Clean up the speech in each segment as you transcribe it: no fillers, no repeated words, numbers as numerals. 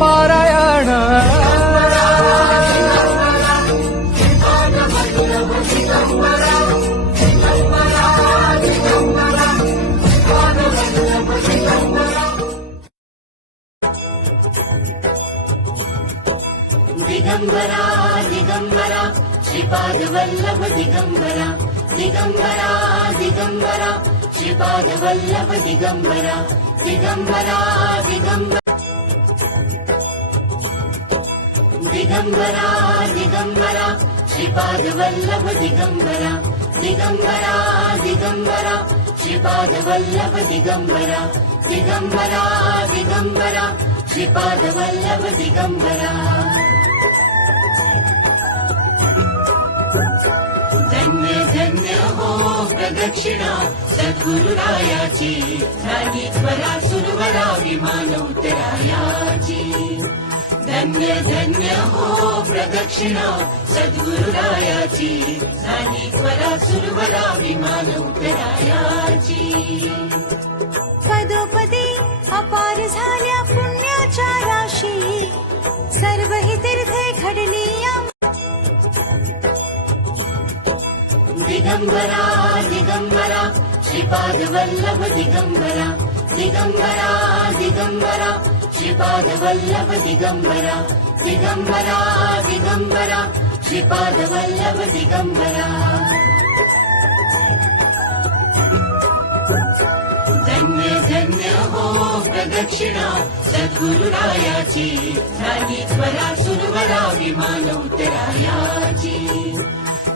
पारायण दिगंबरा दिगंबरा श्रीपाद वल्लभ दिगंबरा दिगंबरा दिगंबरा श्रीपाद वल्लभ दिगंबरा दिगंबरा दिगंबरा दिगंबरा दिगंबरा श्रीपाद वल्लभ दिगंबरा दिगंबरा दिगंबरा श्रीपाद वल्लभ दिगंबरा दिगंबरा दिगंबरा श्रीपाद वल्लभ दिगंबरा धन्य धन्य हो प्रदक्षिणा सद्गुरुरायाची झाली त्वरा सुरवरा विमान उतरायाची धन्य धन्य हो प्रदक्षिणा सद्गुरुरायाची झाली त्वरा सुरवरा विमान उतरायाची पदोपदी अपार झाल्या पुण्याच्या राशी सर्व ही तीर्थे घडली दिगंबरा दिगंबरा श्रीपाद वल्लभ दिगंबरा दिगंबरा दिगंबरा श्रीपाद वल्लभ दिगंबरा दिगंबरा दिगंबरा श्रीपाद वल्लभ दिगंबरा धन्य धन्य हो प्रदक्षिणा सद्गुरुरायाची झाली त्वरा सुरवरा विमान उतरायाची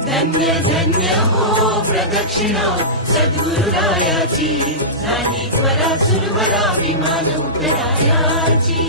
धन्य धन्य हो प्रदक्षिणा सद्गुरुरायाची झाली त्वरा सुरवरा विमान उतरायाची